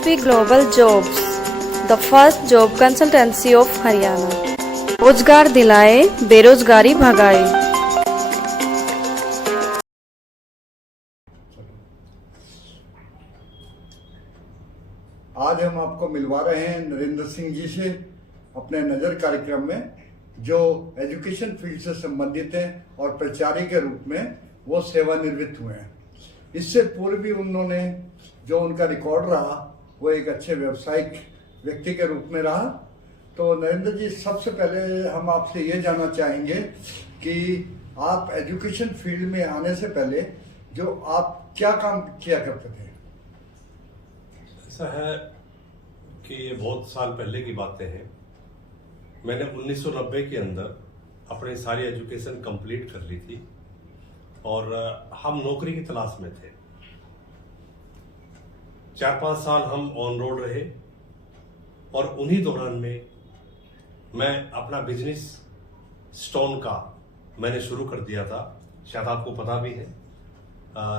SSP Global Jobs, the first job consultancy of Haryana. रोजगार दिलाए, बेरोजगारी भगाए। आज हम आपको मिलवा रहे हैं नरेंद्र सिंह जी से अपने नज़र कार्यक्रम में, जो एजुकेशन फील्ड से संबंधित हैं और प्राचार्य के रूप में वो सेवानिवृत्त हुए हैं। इससे पूर्व भी उन्होंने जो उनका रिकॉर्ड रहा वो एक अच्छे व्यावसायिक व्यक्ति के रूप में रहा। तो नरेंद्र जी, सबसे पहले हम आपसे ये जानना चाहेंगे कि आप एजुकेशन फील्ड में आने से पहले जो आप क्या काम किया करते थे? ऐसा है कि ये बहुत साल पहले की बातें हैं। मैंने 1990 के अंदर अपनी सारी एजुकेशन कंप्लीट कर ली थी और हम नौकरी की तलाश में थे। 4-5 साल हम ऑन रोड रहे और उन्हीं दौरान में मैं अपना बिजनेस स्टोन का मैंने शुरू कर दिया था। शायद आपको पता भी है,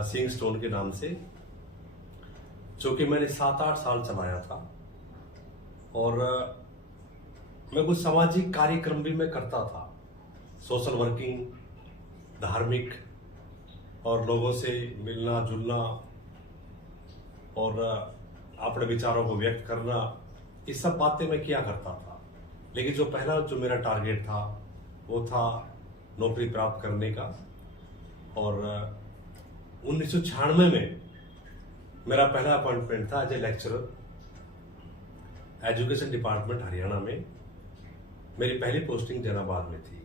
सिंह स्टोन के नाम से, जो कि मैंने 7-8 साल चलाया था। और मैं कुछ सामाजिक कार्यक्रम भी मैं करता था, सोशल वर्किंग, धार्मिक, और लोगों से मिलना जुलना और अपने विचारों को व्यक्त करना, ये सब बातें मैं किया करता था। लेकिन जो पहला जो मेरा टारगेट था वो था नौकरी प्राप्त करने का। और 1996 में मेरा पहला अपॉइंटमेंट था as a lecturer, education department Haryana में। मेरी पहली पोस्टिंग जैनाबाद में थी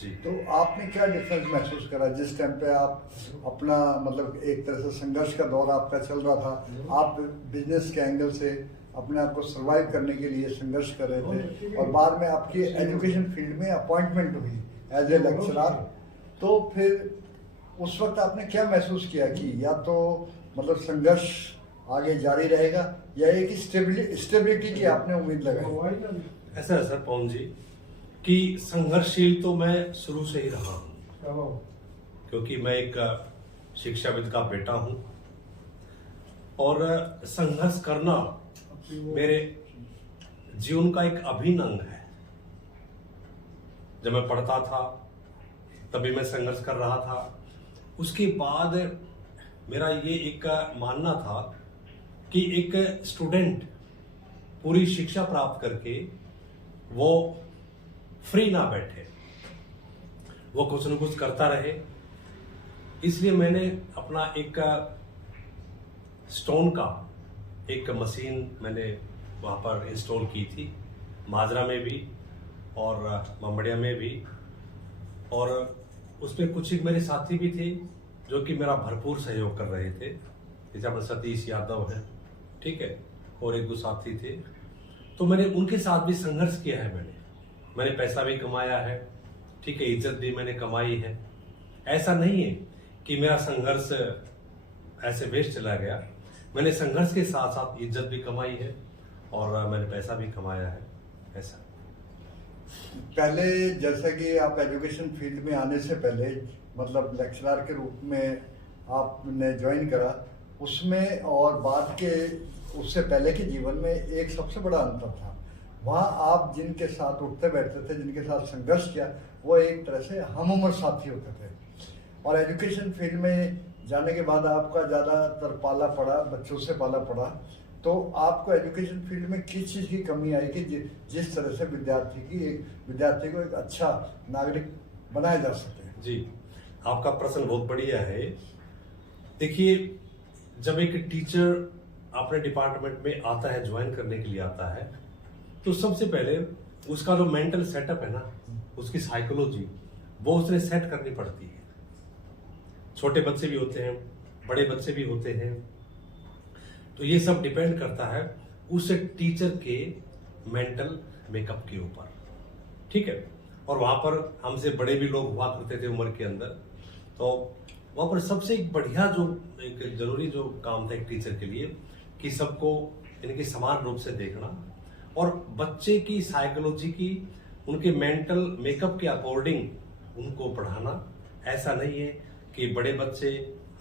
जी। तो आपने क्या डिफरेंस महसूस करा जिस टाइम पे आप अपना मतलब एक तरह से संघर्ष का दौर आपका चल रहा था, आप बिजनेस के एंगल से अपने आप को सर्वाइव करने के लिए संघर्ष कर रहे थे और बाद में आपकी एजुकेशन फील्ड में अपॉइंटमेंट हुई एज ए लेक्चरर, तो फिर उस वक्त आपने क्या महसूस किया कि या तो मतलब संघर्ष आगे जारी रहेगा या एक स्टेबिलिटी की आपने उम्मीद लगाई? ऐसा है सर पवन जी कि संघर्षशील तो मैं शुरू से ही रहा हूं, क्योंकि मैं एक शिक्षाविद का बेटा हूं और संघर्ष करना मेरे जीवन का एक अभिन्न अंग है। जब मैं पढ़ता था तभी मैं संघर्ष कर रहा था। उसके बाद मेरा ये एक मानना था कि एक स्टूडेंट पूरी शिक्षा प्राप्त करके वो फ्री ना बैठे, वो कुछ न कुछ करता रहे। इसलिए मैंने अपना एक स्टोन का एक मशीन मैंने वहाँ पर इंस्टॉल की थी, माजरा में भी और ममड़िया में भी। और उसमें कुछ एक मेरे साथी भी थे जो कि मेरा भरपूर सहयोग कर रहे थे, जैसे अपने सतीश यादव हैं, ठीक है, और एक दो साथी थे। तो मैंने उनके साथ भी संघर्ष किया है। मैंने पैसा भी कमाया है, ठीक है, इज्जत भी मैंने कमाई है। ऐसा नहीं है कि मेरा संघर्ष ऐसे वेस्ट चला गया। मैंने संघर्ष के साथ साथ इज्जत भी कमाई है और मैंने पैसा भी कमाया है। ऐसा पहले जैसा कि आप एजुकेशन फील्ड में आने से पहले मतलब लेक्चरर के रूप में आपने ज्वाइन करा, उसमें और बाद के उससे पहले के जीवन में एक सबसे बड़ा अंतर था। वहाँ आप जिनके साथ उठते बैठते थे, जिनके साथ संघर्ष किया, वो एक तरह से हम उम्र साथी होते थे। और एजुकेशन फील्ड में जाने के बाद आपका ज़्यादातर पाला पड़ा, बच्चों से पाला पड़ा। तो आपको एजुकेशन फील्ड में किस चीज़ की कमी आई कि जिस तरह से विद्यार्थी को एक अच्छा नागरिक बनाया जा सके? जी, आपका प्रश्न बहुत बढ़िया है। देखिए, जब एक टीचर अपने डिपार्टमेंट में आता है, ज्वाइन करने के लिए आता है, तो सबसे पहले उसका जो मेंटल सेटअप है ना, उसकी साइकोलॉजी, वो उसने सेट करनी पड़ती है। छोटे बच्चे भी होते हैं, बड़े बच्चे भी होते हैं, तो ये सब डिपेंड करता है उस टीचर के मेंटल मेकअप के ऊपर, ठीक है। और वहां पर हमसे बड़े भी लोग हुआ करते थे उम्र के अंदर, तो वहां पर सबसे एक बढ़िया जो एक जरूरी जो काम था एक टीचर के लिए कि सबको इनके समान रूप से देखना और बच्चे की साइकोलॉजी की, उनके मेंटल मेकअप के अकॉर्डिंग उनको पढ़ाना। ऐसा नहीं है कि बड़े बच्चे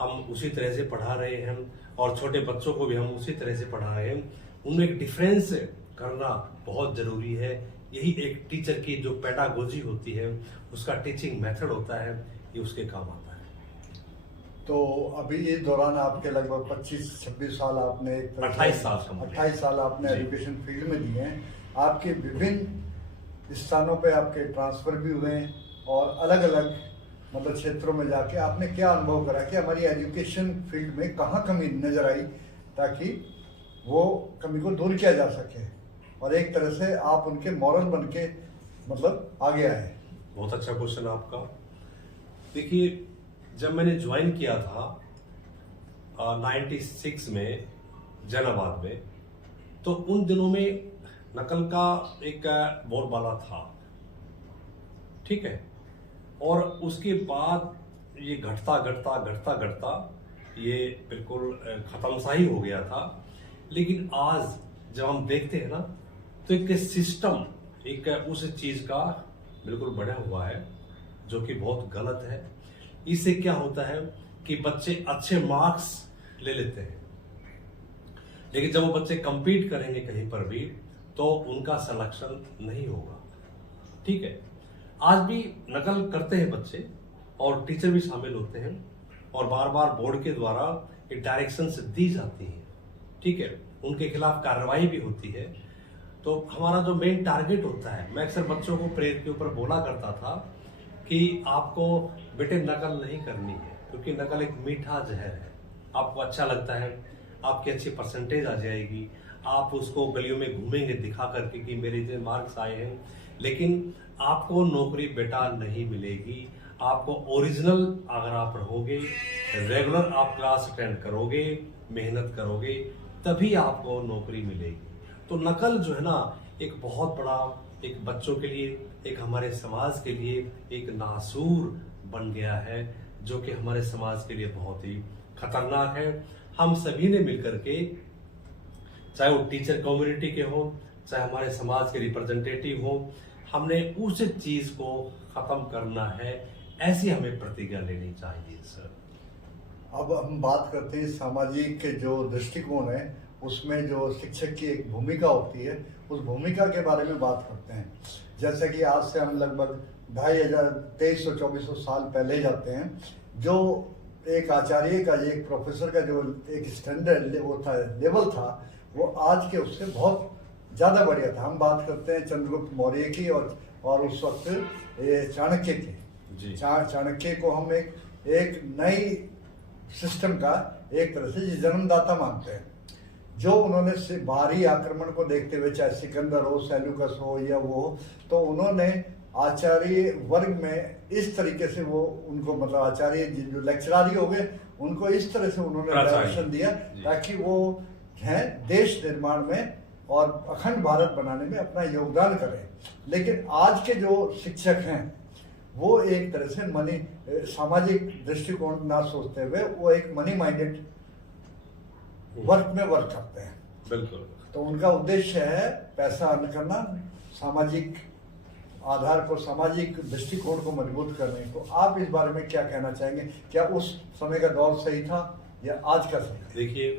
हम उसी तरह से पढ़ा रहे हैं और छोटे बच्चों को भी हम उसी तरह से पढ़ा रहे हैं। उनमें एक डिफरेंस करना बहुत जरूरी है। यही एक टीचर की जो पेडागोजी होती है, उसका टीचिंग मेथड होता है, ये उसके काम आता है। तो अभी इस दौरान आपके लगभग 25-26 साल आपने 28 साल समझ लीजिए। 28 साल आपने जी। एजुकेशन फील्ड में दिए हैं। आपके विभिन्न स्थानों पे आपके ट्रांसफर भी हुए हैं और अलग अलग मतलब क्षेत्रों में जाके आपने क्या अनुभव करा कि हमारी एजुकेशन फील्ड में कहाँ कमी नजर आई, ताकि वो कमी को दूर किया जा सके और एक तरह से आप उनके मॉडल बन के मतलब आगे आए। बहुत अच्छा क्वेश्चन आपका। देखिए, जब मैंने ज्वाइन किया था 96 में जैनाबाद में, तो उन दिनों में नकल का एक बोलबाला था, ठीक है। और उसके बाद ये घटता घटता घटता घटता ये बिल्कुल खत्म सा ही हो गया था। लेकिन आज जब हम देखते हैं ना, तो एक सिस्टम एक उस चीज का बिल्कुल बढ़ा हुआ है, जो कि बहुत गलत है। इससे क्या होता है कि बच्चे अच्छे मार्क्स ले लेते हैं, लेकिन जब वो बच्चे compete करेंगे कहीं पर भी, तो उनका सिलेक्शन नहीं होगा, ठीक है। आज भी नकल करते हैं बच्चे और टीचर भी शामिल होते हैं और बार बार बोर्ड के द्वारा एक डायरेक्शंस दी जाती हैं, ठीक है। उनके खिलाफ कार्रवाई भी होती है। तो हमारा जो मेन टारगेट होता है, मैं अक्सर बच्चों को प्रेयर के ऊपर बोला करता था कि आपको बेटे नकल नहीं करनी है, क्योंकि नकल एक मीठा जहर है। आपको अच्छा लगता है, आपकी अच्छी परसेंटेज आ जाएगी, आप उसको गलियों में घूमेंगे दिखा करके कि मेरे इतने मार्क्स आए हैं, लेकिन आपको नौकरी बेटा नहीं मिलेगी। आपको ओरिजिनल अगर आप रहोगे, रेगुलर आप क्लास अटेंड करोगे, मेहनत करोगे, तभी आपको नौकरी मिलेगी। तो नकल जो है ना, एक बहुत बड़ा एक बच्चों के लिए, एक हमारे समाज के लिए एक नासूर बन गया है, जो कि हमारे समाज के लिए बहुत ही खतरनाक है। हम सभी ने मिलकर के, चाहे वो टीचर कम्युनिटी के हो, चाहे हमारे समाज के रिप्रेजेंटेटिव हो, हमने उस चीज को खत्म करना है। ऐसी हमें प्रतिज्ञा लेनी चाहिए सर। अब हम बात करते हैं सामाजिक जो दृष्टिकोण है, उसमें जो शिक्षक की एक भूमिका होती है, उस भूमिका के बारे में बात करते हैं। जैसे कि आज से हम लगभग 2300-2400 साल पहले जाते हैं, जो एक आचार्य का, एक प्रोफेसर का जो एक स्टैंडर्ड वो था, लेवल था, वो आज के उससे बहुत ज़्यादा बढ़िया था। हम बात करते हैं चंद्रगुप्त मौर्य की और उस वक्त चाणक्य की। चाणक्य को हम एक नई सिस्टम का एक तरह से जन्मदाता मानते हैं, जो उन्होंने से बाहरी आक्रमण को देखते हुए, चाहे सिकंदर हो, सेल्यूकस हो या वो, तो उन्होंने आचार्य वर्ग में इस तरीके से वो उनको मतलब आचार्य जो लेक्चरारी हो गए, उनको इस तरह से उन्होंने डायरेक्शन दिया ताकि वो हैं देश निर्माण में और अखंड भारत बनाने में अपना योगदान करें। लेकिन आज के जो शिक्षक हैं, वो एक तरह से सामाजिक दृष्टिकोण ना सोचते हुए वो एक मनी माइंडेड वर्क में वर्क करते हैं। बिल्कुल। तो उनका उद्देश्य है पैसा अर्न करना, सामाजिक आधार को, सामाजिक दृष्टिकोण को मजबूत करने को। आप इस बारे में क्या कहना चाहेंगे? क्या उस समय का दौर सही था या आज का सही? देखिए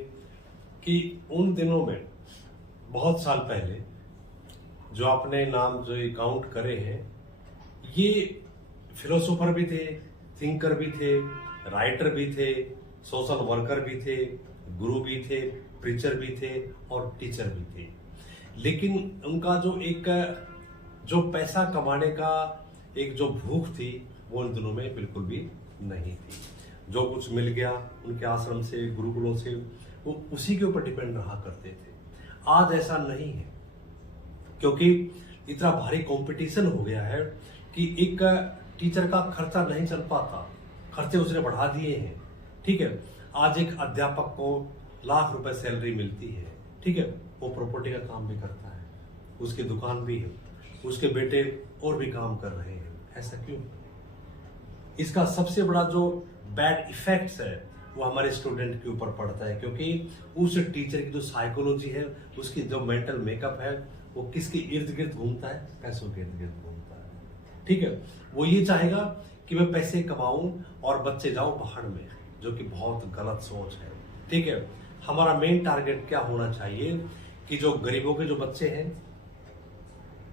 कि उन दिनों में, बहुत साल पहले, जो आपने नाम जो काउंट करे हैं, ये फिलोसोफर भी थे, थिंकर भी थे, राइटर भी थे, सोशल वर्कर भी थे, गुरु भी थे, प्रीचर भी थे और टीचर भी थे। लेकिन उनका जो पैसा कमाने का एक जो भूख थी, वो उन दिनों में बिल्कुल भी नहीं थी। जो कुछ मिल गया उनके आश्रम से, गुरुकुलों से, वो उसी के ऊपर डिपेंड रहा करते थे। आज ऐसा नहीं है, क्योंकि इतना भारी कंपटीशन हो गया है कि एक टीचर का खर्चा नहीं चल पाता, खर्चे उसने बढ़ा दिए हैं, ठीक है। आज एक अध्यापक को लाख रुपए सैलरी मिलती है, ठीक है, वो प्रॉपर्टी का काम भी करता है, उसकी दुकान भी है, उसके बेटे और भी काम कर रहे हैं। ऐसा क्यों? इसका सबसे बड़ा जो बैड इफेक्ट्स है वो हमारे स्टूडेंट के ऊपर पड़ता है, क्योंकि उस टीचर की जो साइकोलॉजी है, उसकी जो मेंटल मेकअप है, वो किसके इर्द गिर्द घूमता है? पैसों के इर्द गिर्द घूमता है, ठीक है। वो ये चाहेगा कि मैं पैसे कमाऊं और बच्चे जाओ पहाड़ में, जो कि बहुत गलत सोच है, ठीक है। हमारा मेन टारगेट क्या होना चाहिए कि जो गरीबों के जो बच्चे हैं,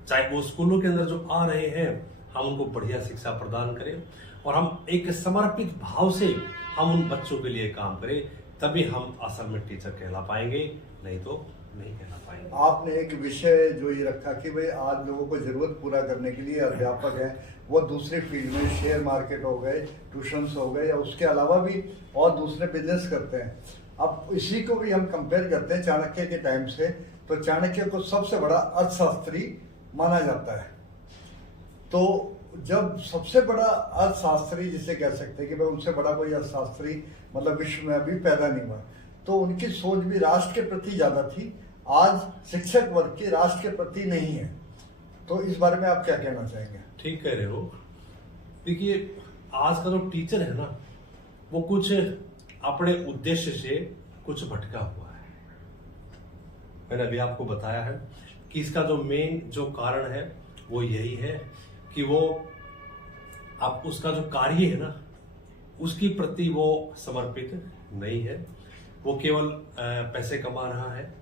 चाहे वो स्कूलों के अंदर जो आ रहे हैं, हम उनको बढ़िया शिक्षा प्रदान करें और हम एक समर्पित भाव से हम उन बच्चों के लिए काम करें, तभी हम असल में टीचर कहला पाएंगे, नहीं तो नहीं कहला पाएंगे। आपने एक विषय जो ये रखा कि भाई आज लोगों को जरूरत पूरा करने के लिए अध्यापक हैं, वो दूसरी फील्ड में शेयर मार्केट हो गए, ट्यूशंस हो गए या उसके अलावा भी और दूसरे बिजनेस करते हैं। अब इसी को भी हम कंपेयर करते हैं चाणक्य के टाइम से, तो चाणक्य को सबसे बड़ा अर्थशास्त्री माना जाता है। तो जब सबसे बड़ा अर्थशास्त्री जिसे कह सकते हैं कि भाई उनसे बड़ा कोई अर्थशास्त्री मतलब विश्व में अभी पैदा नहीं हुआ, तो उनकी सोच भी राष्ट्र के प्रति ज्यादा थी। आज शिक्षक वर्ग की राष्ट्र के प्रति नहीं है, तो इस बारे में आप क्या कहना चाहेंगे? ठीक कह रहे हो। देखिए, आज का जो टीचर है ना, वो कुछ अपने उद्देश्य से कुछ भटका हुआ है। मैंने अभी आपको बताया है कि इसका जो मेन जो कारण है वो यही है कि वो आप उसका जो कार्य है ना, उसकी प्रति वो समर्पित नहीं है। वो केवल पैसे कमा रहा है,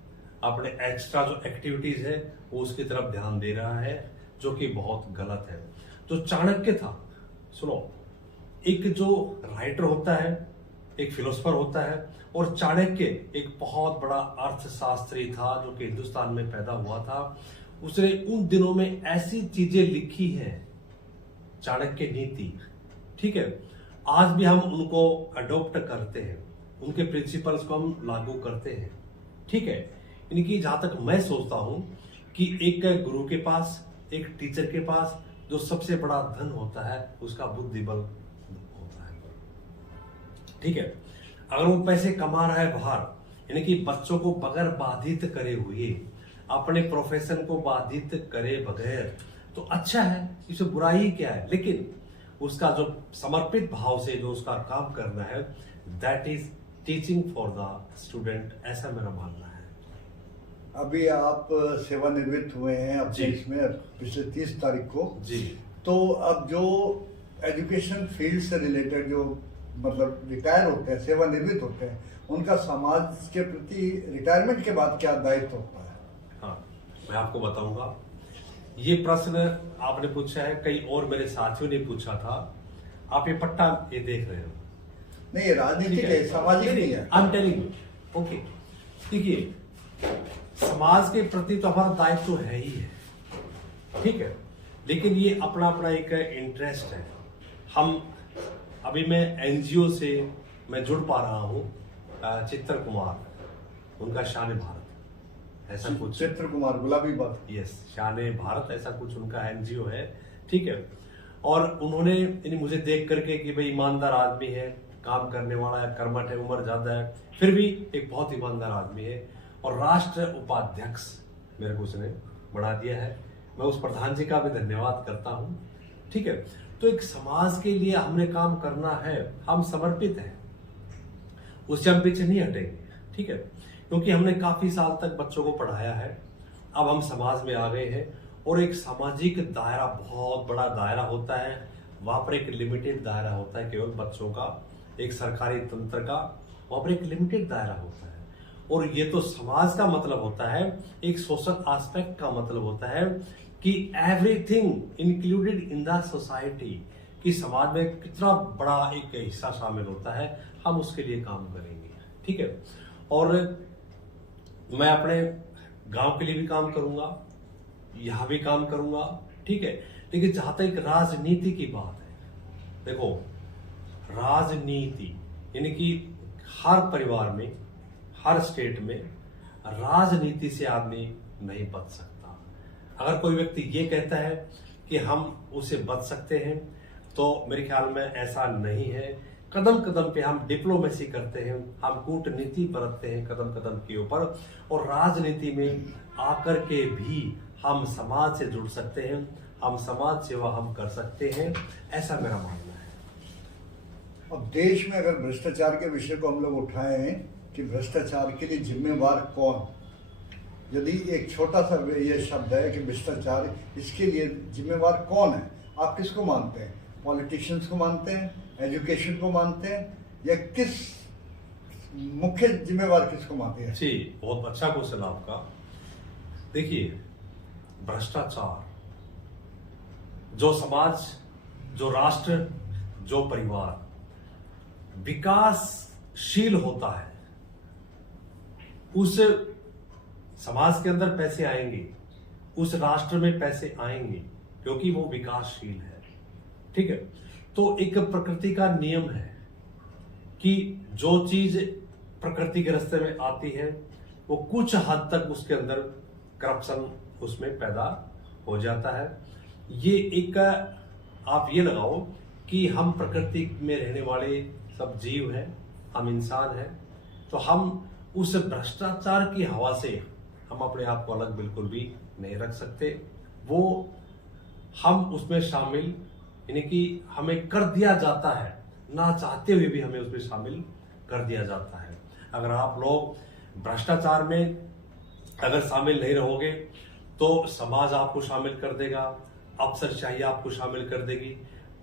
अपने एक्स्ट्रा जो एक्टिविटीज है वो उसकी तरफ ध्यान दे रहा है, जो कि बहुत गलत है। जो चाणक्य था, सुनो, एक जो राइटर होता है, एक फिलोसफर होता है, और चाणक्य एक बहुत बड़ा अर्थशास्त्री था जो कि हिंदुस्तान में पैदा हुआ था। उसने उन दिनों में ऐसी चीजें लिखी है, चाणक्य नीति, ठीक है, आज भी हम उनको अडॉप्ट करते हैं, उनके प्रिंसिपल्स को हम लागू करते हैं, ठीक है। इनकी जहां तक मैं सोचता हूं कि एक गुरु के पास, एक टीचर के पास जो सबसे बड़ा धन होता है उसका बुद्धि बल होता है, ठीक है। अगर वो पैसे कमा रहा है बाहर, यानी कि बच्चों को बगैर बाधित करे हुए, अपने प्रोफेशन को बाधित करे बगैर, तो अच्छा है, इसमें बुराई क्या है। लेकिन उसका जो समर्पित भाव से जो उसका काम करना है, that is teaching for the student, ऐसा मेरा मानना है। अभी आप सेवानिवृत्त हुए हैं अपने जी। इसमें पिछले 30 तारीख को जी। तो अब जो एजुकेशन फील्ड से रिलेटेड जो मतलब रिटायर होते हैं, सेवानिवृत्त होते हैं, उनका समाज के प्रति रिटायरमेंट के बाद क्या दायित्व होता है? हाँ, मैं आपको बताऊंगा। ये प्रश्न आपने पूछा है, कई और मेरे साथियों ने पूछा था। आप ये पट्टा ये देख रहे हो, नहीं, ये राजनीतिक है, सामाजिक नहीं है। I am telling you, okay. देखिए, समाज के प्रति तो हमारा दायित्व तो है ही है, ठीक है, लेकिन ये अपना अपना एक इंटरेस्ट है। हम अभी मैं एनजीओ से मैं जुड़ पा रहा हूँ, चित्र कुमार, उनका शान भारत ऐसा कुछ, चित्र कुमार गुलाबी बाग, यस, शान भारत ऐसा कुछ उनका एनजीओ है, ठीक है। और उन्होंने मुझे देख करके कि भाई ईमानदार आदमी है, काम करने वाला है, कर्मठ है, उम्र ज्यादा है, फिर भी एक बहुत ईमानदार आदमी है, और राष्ट्र उपाध्यक्ष मेरे को उसने बढ़ा दिया है। मैं उस प्रधान जी का भी धन्यवाद करता हूँ, ठीक है। तो एक समाज के लिए हमने काम करना है, हम समर्पित हैं, उससे हम पीछे नहीं हटेंगे, ठीक है, क्योंकि हमने काफी साल तक बच्चों को पढ़ाया है। अब हम समाज में आ गए हैं, और एक सामाजिक दायरा, बहुत बड़ा दायरा होता है, वहां पर एक लिमिटेड दायरा होता है केवल बच्चों का, एक सरकारी तंत्र का, वहां पर एक लिमिटेड दायरा होता है। और ये तो समाज का मतलब होता है, एक सोशल एस्पेक्ट का मतलब होता है कि everything included in the society, कि समाज में कितना बड़ा एक हिस्सा शामिल होता है, हम उसके लिए काम करेंगे, ठीक है। और मैं अपने गांव के लिए भी काम करूंगा, यहां भी काम करूंगा, ठीक है। लेकिन जहां तक राजनीति की बात है, देखो, राजनीति यानी कि हर परिवार में, हर स्टेट में राजनीति से आदमी नहीं बच सकता। अगर कोई व्यक्ति ये कहता है कि हम उसे बच सकते हैं, तो मेरे ख्याल में ऐसा नहीं है। कदम कदम पे हम डिप्लोमेसी करते हैं, हम कूटनीति बरतते हैं कदम कदम के ऊपर, और राजनीति में आकर के भी हम समाज से जुड़ सकते हैं, हम समाज सेवा हम कर सकते हैं, ऐसा मेरा मानना है। अब देश में अगर भ्रष्टाचार के विषय को हम लोग उठाए हैं कि भ्रष्टाचार के लिए जिम्मेवार कौन, यदि एक छोटा सा ये शब्द है कि भ्रष्टाचार, इसके लिए जिम्मेवार कौन है, आप किसको मानते हैं? पॉलिटिशियंस को मानते हैं, एजुकेशन को मानते हैं, या किस मुख्य जिम्मेवार किसको मानते हैं? जी, बहुत अच्छा क्वेश्चन आपका। देखिए, भ्रष्टाचार, जो समाज, जो राष्ट्र, जो परिवार विकासशील होता है, उस समाज के अंदर पैसे आएंगे, उस राष्ट्र में पैसे आएंगे, क्योंकि वो विकासशील है। ठीक है, तो एक प्रकृति का नियम है कि जो चीज प्रकृति के रास्ते में आती है वो कुछ हद तक उसके अंदर करप्शन उसमें पैदा हो जाता है। ये एक आप ये लगाओ कि हम प्रकृति में रहने वाले सब जीव हैं, हम इंसान हैं, तो हम उस भ्रष्टाचार की हवा से हम अपने आप को अलग बिल्कुल भी नहीं रख सकते। वो हम उसमें शामिल, यानी कि हमें कर दिया जाता है, ना चाहते हुए भी हमें उसमें शामिल कर दिया जाता है। अगर आप लोग भ्रष्टाचार में अगर शामिल नहीं रहोगे तो समाज आपको शामिल कर देगा, अफसरशाही आपको शामिल कर देगी,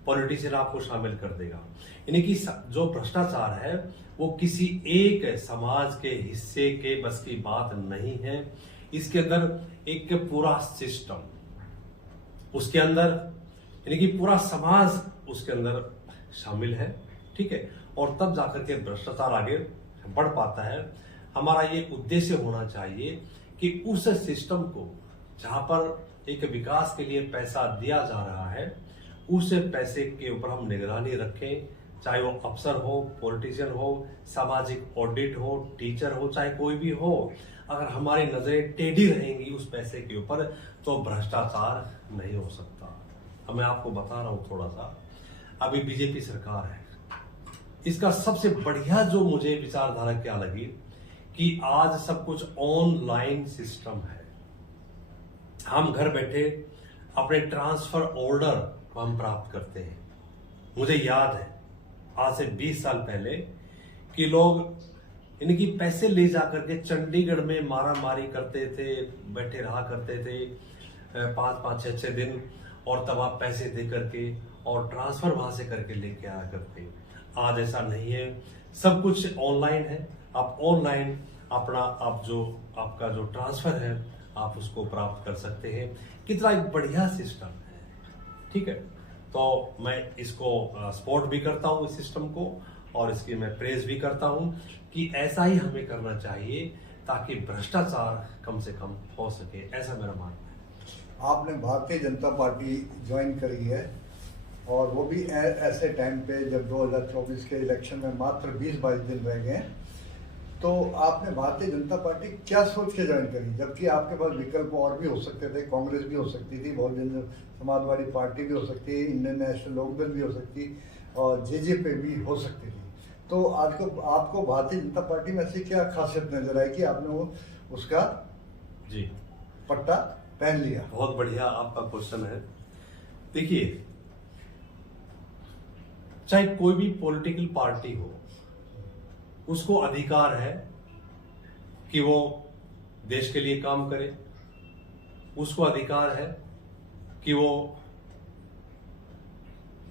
पॉलिटिशियन आपको शामिल कर देगा। यानी कि जो भ्रष्टाचार है वो किसी एक समाज के हिस्से के बस की बात नहीं है। इसके अंदर एक पूरा सिस्टम, उसके अंदर यानी कि पूरा समाज उसके अंदर शामिल है। ठीक है, और तब जाकर के भ्रष्टाचार आगे बढ़ पाता है। हमारा ये उद्देश्य होना चाहिए कि उस सिस्टम को जहां पर एक विकास के लिए पैसा दिया जा रहा है, उस पैसे के ऊपर हम निगरानी रखें, चाहे वो अफसर हो, पॉलिटिशियन हो, सामाजिक ऑडिट हो, टीचर हो, चाहे कोई भी हो। अगर हमारी नजरें टेढ़ी रहेंगी उस पैसे के ऊपर तो भ्रष्टाचार नहीं हो सकता। अब मैं आपको बता रहा हूं थोड़ा सा, अभी बीजेपी सरकार है, इसका सबसे बढ़िया जो मुझे विचारधारा क्या लगी कि आज सब कुछ ऑनलाइन सिस्टम है। हम घर बैठे अपने ट्रांसफर ऑर्डर हम प्राप्त करते हैं। मुझे याद है आज से 20 साल पहले कि लोग इनकी पैसे ले जाकर के चंडीगढ़ में मारा मारी करते थे, बैठे रहा करते थे 5-5, 6-6 दिन, और तब आप पैसे दे करके और ट्रांसफर वहां से करके लेके आया करते। आज ऐसा नहीं है, सब कुछ ऑनलाइन है। आप ऑनलाइन अपना आपका जो ट्रांसफर है आप उसको प्राप्त कर सकते हैं। कितना एक बढ़िया सिस्टम है। ठीक है, तो मैं इसको सपोर्ट भी करता हूं इस सिस्टम को, और इसकी मैं प्रेज भी करता हूं कि ऐसा ही हमें करना चाहिए ताकि भ्रष्टाचार कम से कम हो सके, ऐसा मेरा मानना है। आपने भारतीय जनता पार्टी ज्वाइन करी है, और वो भी ऐसे टाइम पे जब 2024 के इलेक्शन में मात्र 20-22 दिन रह गए। तो आपने भारतीय जनता पार्टी क्या सोच के ज्वाइन करी, जबकि आपके पास विकल्प और भी हो सकते थे? कांग्रेस भी हो सकती थी, बहुजन समाजवादी पार्टी भी हो सकती है, इंडियन नेशनल लोकदल भी हो सकती, और जेजेपी भी हो सकती थी। तो आज को आपको भारतीय जनता पार्टी में से क्या खासियत नजर आई कि आपने वो उसका जी पट्टा पहन लिया? बहुत बढ़िया आपका क्वेश्चन है। देखिए, चाहे कोई भी पॉलिटिकल पार्टी हो, उसको अधिकार है कि वो देश के लिए काम करे, उसको अधिकार है कि वो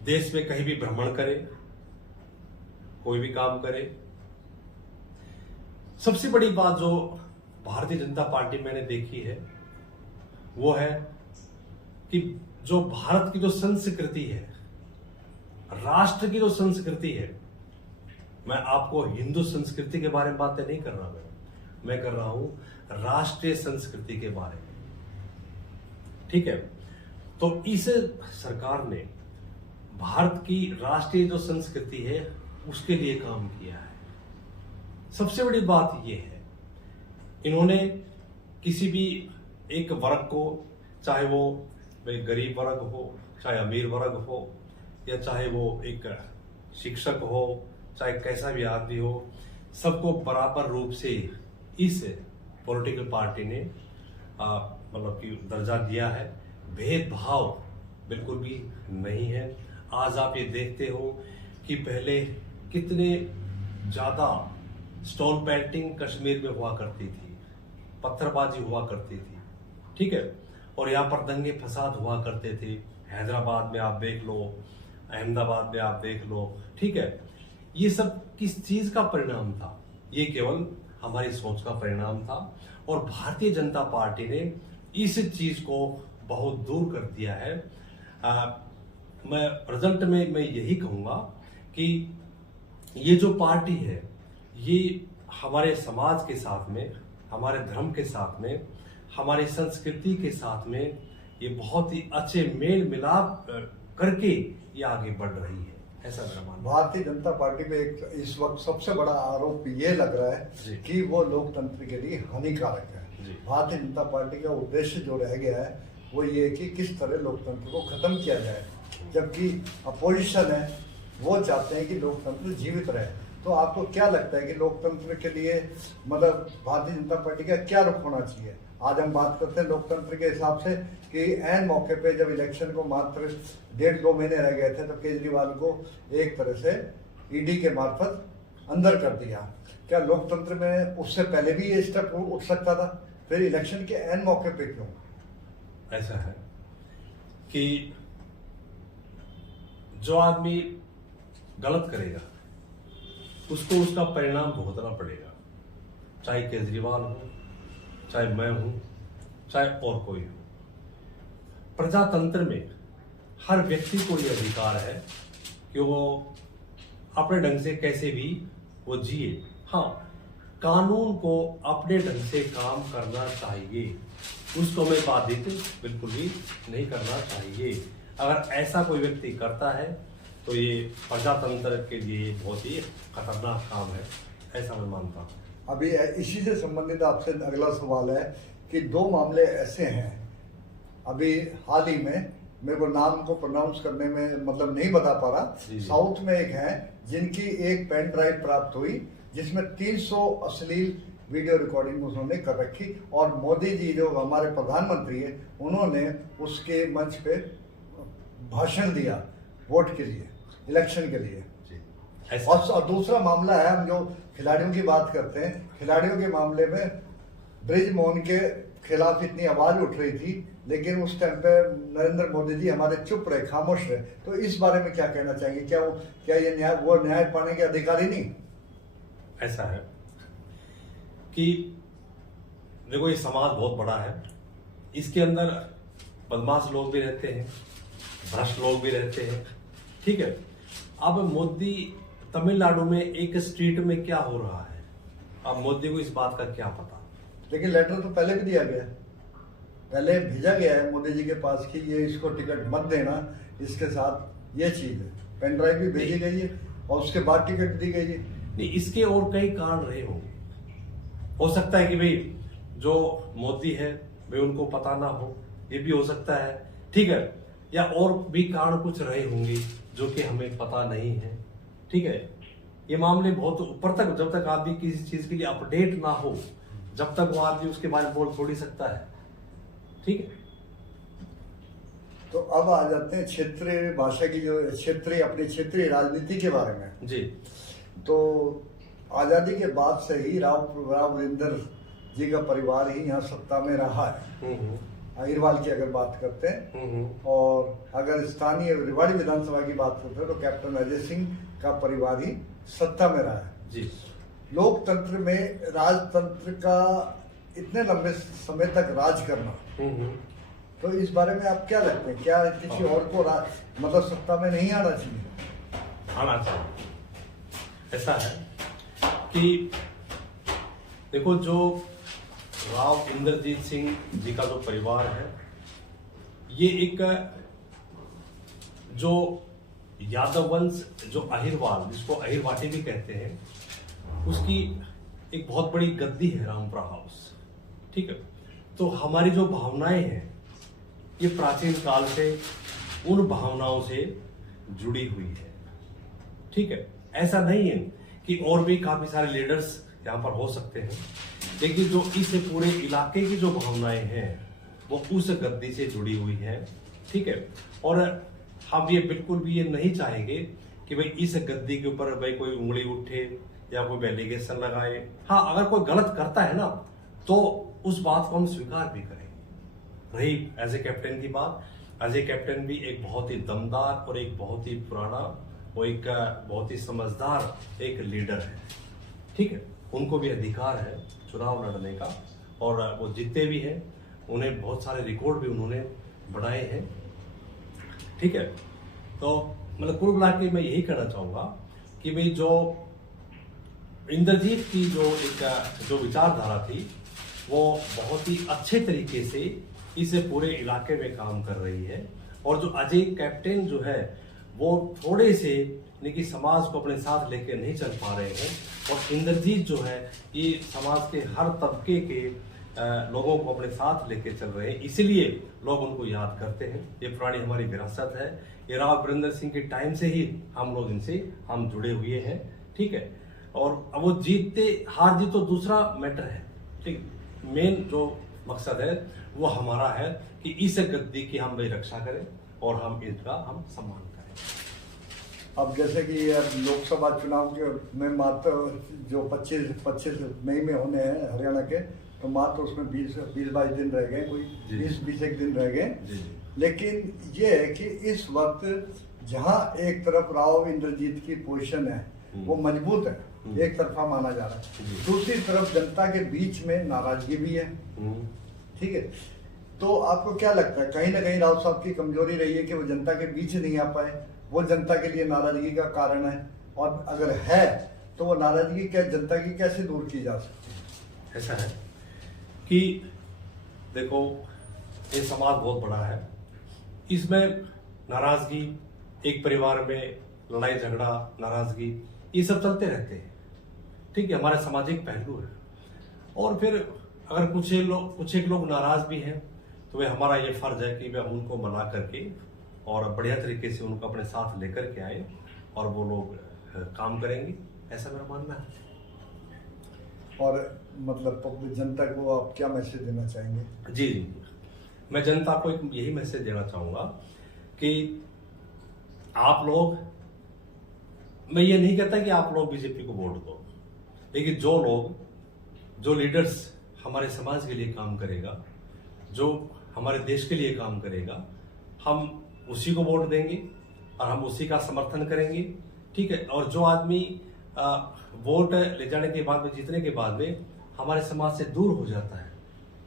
देश में कहीं भी भ्रमण करे, कोई भी काम करे। सबसे बड़ी बात जो भारतीय जनता पार्टी मैंने देखी है वो है कि जो भारत की जो संस्कृति है, राष्ट्र की जो संस्कृति है, मैं आपको हिंदू संस्कृति के बारे में बातें नहीं कर रहा, मैं कर रहा हूं राष्ट्रीय संस्कृति के बारे में। ठीक है, तो इस सरकार ने भारत की राष्ट्रीय जो संस्कृति है उसके लिए काम किया है। सबसे बड़ी बात यह है, इन्होंने किसी भी एक वर्ग को, चाहे वो गरीब वर्ग हो, चाहे अमीर वर्ग हो, या चाहे वो एक शिक्षक हो, चाहे कैसा भी आदमी हो, सबको बराबर रूप से इस पॉलिटिकल पार्टी ने मतलब कि दर्जा दिया है। भेदभाव बिल्कुल भी नहीं है। आज आप ये देखते हो कि पहले कितने ज्यादा स्टोन पेंटिंग कश्मीर में हुआ करती थी, पत्थरबाजी हुआ करती थी। ठीक है, और यहाँ पर दंगे फसाद हुआ करते थे। हैदराबाद में आप देख लो, अहमदाबाद में आप देख लो। ठीक है, ये सब किस चीज का परिणाम था? ये केवल हमारी सोच का परिणाम था और भारतीय जनता पार्टी ने इस चीज को बहुत दूर कर दिया है। मैं रिजल्ट में मैं यही कहूंगा कि ये जो पार्टी है ये हमारे समाज के साथ में, हमारे धर्म के साथ में, हमारी संस्कृति के साथ में ये बहुत ही अच्छे मेल मिलाप करके ये आगे बढ़ रही है, ऐसा मेरा मानना है। भारतीय जनता पार्टी पे एक इस वक्त सबसे बड़ा आरोप ये लग रहा जी। है कि वो लोकतंत्र के लिए हानिकारक है। जी। भारतीय जनता पार्टी का उद्देश्य जो रह गया है वो ये कि किस तरह लोकतंत्र को खत्म किया जाए, जबकि अपोजिशन है वो चाहते हैं कि लोकतंत्र जीवित रहे। तो आपको क्या लगता है कि लोकतंत्र के लिए मतलब भारतीय जनता पार्टी का क्या रुख होना चाहिए? आज हम बात करते हैं लोकतंत्र के हिसाब से कि ऐन मौके पे जब इलेक्शन को मात्र 1.5-2 महीने रह गए थे तो केजरीवाल को एक तरह से ईडी के मार्फत अंदर कर दिया। क्या लोकतंत्र में उससे पहले भी ये स्टेप उठ सकता था? फिर इलेक्शन के ऐन मौके पे क्यों? ऐसा है कि जो आदमी गलत करेगा उसको उसका परिणाम भुगतना पड़ेगा, चाहे केजरीवाल हो, चाहे मैं हूं, चाहे और कोई हो। प्रजातंत्र में हर व्यक्ति को यह अधिकार है कि वो अपने ढंग से कैसे भी वो जिए। हाँ, कानून को अपने ढंग से काम करना चाहिए, उसको हमें बाधित बिल्कुल भी नहीं करना चाहिए। अगर ऐसा कोई व्यक्ति करता है तो ये प्रजातंत्र के लिए बहुत ही खतरनाक काम है, ऐसा मैं मानता हूँ। अभी इसी से संबंधित आपसे अगला सवाल है कि 2 मामले ऐसे हैं अभी हाल ही में, मेरे को नाम को प्रोनाउंस करने में मतलब नहीं बता पा रहा। जी। साउथ में एक है जिनकी एक पेन ड्राइव प्राप्त हुई जिसमें 300 अश्लील वीडियो रिकॉर्डिंग उन्होंने कर रखी और मोदी जी जो हमारे प्रधानमंत्री है उन्होंने उसके मंच पे भाषण दिया वोट के लिए, इलेक्शन के लिए। और दूसरा मामला है, हम जो खिलाड़ियों की बात करते हैं, खिलाड़ियों के मामले में ब्रिज मोहन के खिलाफ इतनी आवाज उठ रही थी लेकिन उस टाइम पे नरेंद्र मोदी जी हमारे चुप रहे, खामोश रहे। तो इस बारे में क्या कहना चाहेंगे? क्या ये वो न्याय पाने के अधिकारी नहीं? ऐसा है कि देखो ये समाज बहुत बड़ा है, इसके अंदर बदमाश लोग भी रहते हैं, भ्रष्ट लोग भी रहते हैं, ठीक है। अब मोदी तमिलनाडु में एक स्ट्रीट में क्या हो रहा है, अब मोदी को इस बात का क्या पता? लेकिन लेटर तो पहले भी दिया गया, पहले भेजा गया है मोदी जी के पास कि ये इसको टिकट मत देना, इसके साथ ये चीज है, पेन ड्राइव भी भेजी गई है और उसके बाद टिकट दी गई है। नहीं, इसके और कई कारण रहे होंगे। हो सकता है कि भाई जो मोदी है भाई उनको पता ना हो, ये भी हो सकता है, ठीक है। या और भी कारण कुछ रहे होंगे जो कि हमें पता नहीं है, ठीक है। ये मामले बहुत ऊपर तक, जब तक आदमी किसी चीज के लिए अपडेट ना हो जब तक वो आदमी उसके बारे में बोल थोड़ी सकता है, ठीक है। तो अब आ जाते हैं क्षेत्रीय भाषा की, जो अपनी क्षेत्रीय राजनीति के बारे में। जी। तो आजादी के बाद से ही राव वीरेंद्र जी का परिवार ही यहाँ सत्ता में रहा है। अहिरवाल की अगर बात करते हैं, और अगर स्थानीय रेवाड़ी विधानसभा की बात करते हैं तो कैप्टन अजय सिंह का परिवार ही सत्ता में रहा है। जी। लोकतंत्र में राजतंत्र का इतने लंबे समय तक राज करना, तो इस बारे में आप क्या लगते हैं? क्या किसी और को मतलब सत्ता में नहीं आना चाहिए? आना चाहिए। ऐसा है कि देखो, जो राव इंद्रजीत सिंह जी का जो परिवार है, ये एक जो यादव वंश, जो अहिरवाल, जिसको अहिरवाटी भी कहते हैं, उसकी एक बहुत बड़ी गद्दी है रामपुरा हाउस, ठीक है। तो हमारी जो भावनाएं हैं ये प्राचीन काल से उन भावनाओं से जुड़ी हुई है, ठीक है। ऐसा नहीं है कि और भी काफी सारे लीडर्स यहाँ पर हो सकते हैं, लेकिन जो इस पूरे इलाके की जो भावनाएं हैं वो उस गद्दी से जुड़ी हुई है, ठीक है। और हम ये बिल्कुल भी ये नहीं चाहेंगे कि भाई इस गद्दी के ऊपर भाई कोई उंगली उठे या कोई एलिगेशन लगाए। हाँ, अगर कोई गलत करता है ना तो उस बात को हम स्वीकार भी करें। रही एज ए कैप्टन की बात, एज ए कैप्टन भी एक बहुत ही दमदार और एक बहुत ही पुराना, वो एक बहुत ही समझदार एक लीडर है, ठीक है। उनको भी अधिकार है चुनाव लड़ने का, और वो जीतते भी हैं। उन्हें बहुत सारे रिकॉर्ड भी उन्होंने बनाए हैं। ठीक है, तो मतलब कुल मिला के मैं यही कहना चाहूँगा कि भाई जो इंद्रजीत की जो विचारधारा थी वो बहुत ही अच्छे तरीके से इस पूरे इलाके में काम कर रही है। और जो अजय कैप्टन जो है वो थोड़े से यानी कि समाज को अपने साथ लेके नहीं चल पा रहे हैं, और इंद्रजीत जो है ये समाज के हर तबके के लोगों को अपने साथ लेके चल रहे हैं, इसलिए लोग उनको याद करते हैं। ये पुरानी हमारी विरासत है, ये राव वीरेंद्र सिंह के टाइम से ही हम लोग इनसे हम जुड़े हुए हैं। ठीक है, और अब वो जीतते हार जीत तो दूसरा मैटर है, ठीक, मेन जो मकसद है वो हमारा है कि इस गद्दी की हम भाई रक्षा करें और हम इसका हम सम्मान करें। अब जैसे कि लोकसभा चुनाव के में मात्र जो 25 मई में होने हैं हरियाणा के, तो मात्र उसमें 20-22 दिन रह गए, कोई 20-21 दिन रह गए। लेकिन ये है कि इस वक्त जहां एक तरफ राव इंद्रजीत की पोजीशन है वो मजबूत है, एक तरफा माना जा रहा है, दूसरी तरफ जनता के बीच में नाराजगी भी है। ठीक है, तो आपको क्या लगता है कहीं ना कहीं राव साहब की कमजोरी रही है कि वो जनता के बीच नहीं आ पाए, वो जनता के लिए नाराजगी का कारण है? और अगर है तो वो नाराजगी क्या जनता की कैसे दूर की जा सकती है? ऐसा है कि देखो ये समाज बहुत बड़ा है, इसमें नाराजगी, एक परिवार में लड़ाई झगड़ा, नाराजगी, ये सब चलते रहते हैं। ठीक है, हमारे सामाजिक पहलू है। और फिर अगर कुछ एक लोग नाराज भी हैं तो वे हमारा ये फर्ज है कि वे उनको मना करके और बढ़िया तरीके से उनको अपने साथ लेकर के आए और वो लोग काम करेंगे, ऐसा मेरा मानना है। और मतलब जनता को आप क्या मैसेज देना चाहेंगे? जी, मैं जनता को एक यही मैसेज देना चाहूंगा कि आप लोग, मैं ये नहीं कहता कि आप लोग बीजेपी को वोट दो, लेकिन जो लीडर्स हमारे समाज के लिए काम करेगा, जो हमारे देश के लिए काम करेगा, हम उसी को वोट देंगे और हम उसी का समर्थन करेंगे। ठीक है, और जो आदमी वोट ले जाने के बाद में, जीतने के बाद में हमारे समाज से दूर हो जाता है,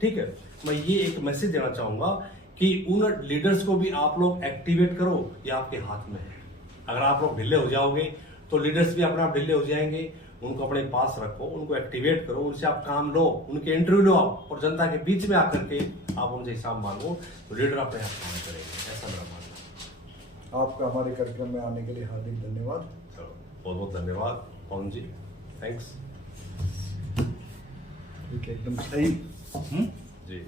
ठीक है, मैं ये एक मैसेज देना चाहूंगा कि उन लीडर्स को भी आप लोग एक्टिवेट करो, ये आपके हाथ में है। अगर आप लोग ढीले हो जाओगे तो लीडर्स भी अपने आप ढीले हो जाएंगे। उनको अपने पास रखो, उनको एक्टिवेट करो, उनसे आप काम लो, उनके इंटरव्यू लो आप, और जनता के बीच में आकर के आप उनसे हिसाब मांगो, तो लीडर अपने आप काम करेंगे, ऐसा मेरा मानना है। आपका हमारे कार्यक्रम में आने के लिए हार्दिक धन्यवाद। बहुत बहुत धन्यवाद पवन जी, थैंक्स। ठीक है, एकदम सही। जी,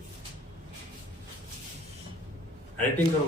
एडिटिंग करो।